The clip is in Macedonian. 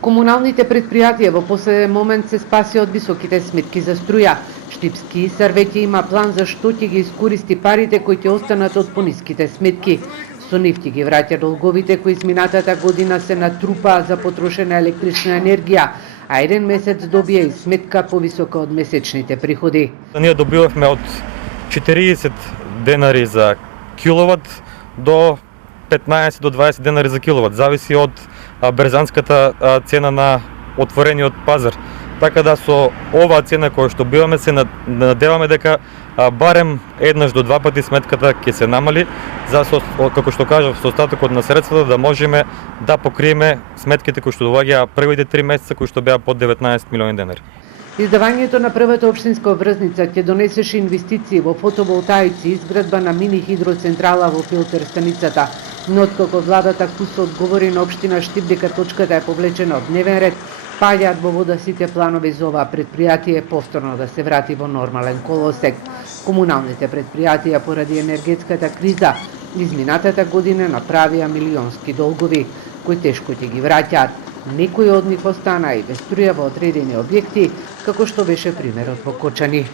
Комуналните предпријатија во последен момент се спаси од високите сметки за струја. Штипски Исар веќе има план за што ќе ги искористи парите кои ќе останат од пониските сметки. Со нив ќе ги враќа долговите кои изминатата година се натрупаа за потрошена електрична енергија, а еден месец добија и сметка повисока од месечните приходи. Ние добивавме од 40 денари за киловат до 15 до 20 денари за киловат, зависи од берзанската цена на отворениот пазар. Така да со оваа цена која што биваме се надеваме дека барем еднаш до два пати сметката ќе се намали, за како што кажав, со остатокот на средствата да можеме да покриеме сметките кои што доаѓаа првите 3 месеца кои што беа под 19 милиони денари. Издавањето на првата општинска обврзница ќе донесеше инвестиции во фотоволтаици и изградба на мини хидроцентрала во филтер станицата. Но откако владата Кусо одговори на општина Штип дека точката е повлечена од дневен ред, паѓаат во вода сите планови за оваа предпријатие повторно да се врати во нормален колосек. Комуналните предпријатија поради енергетската криза изминатата година направија милионски долгови, кои тешко ќе ги враќаат. Некои од нив останаа и без струја во одредени објекти, како што беше примерот во Кочани.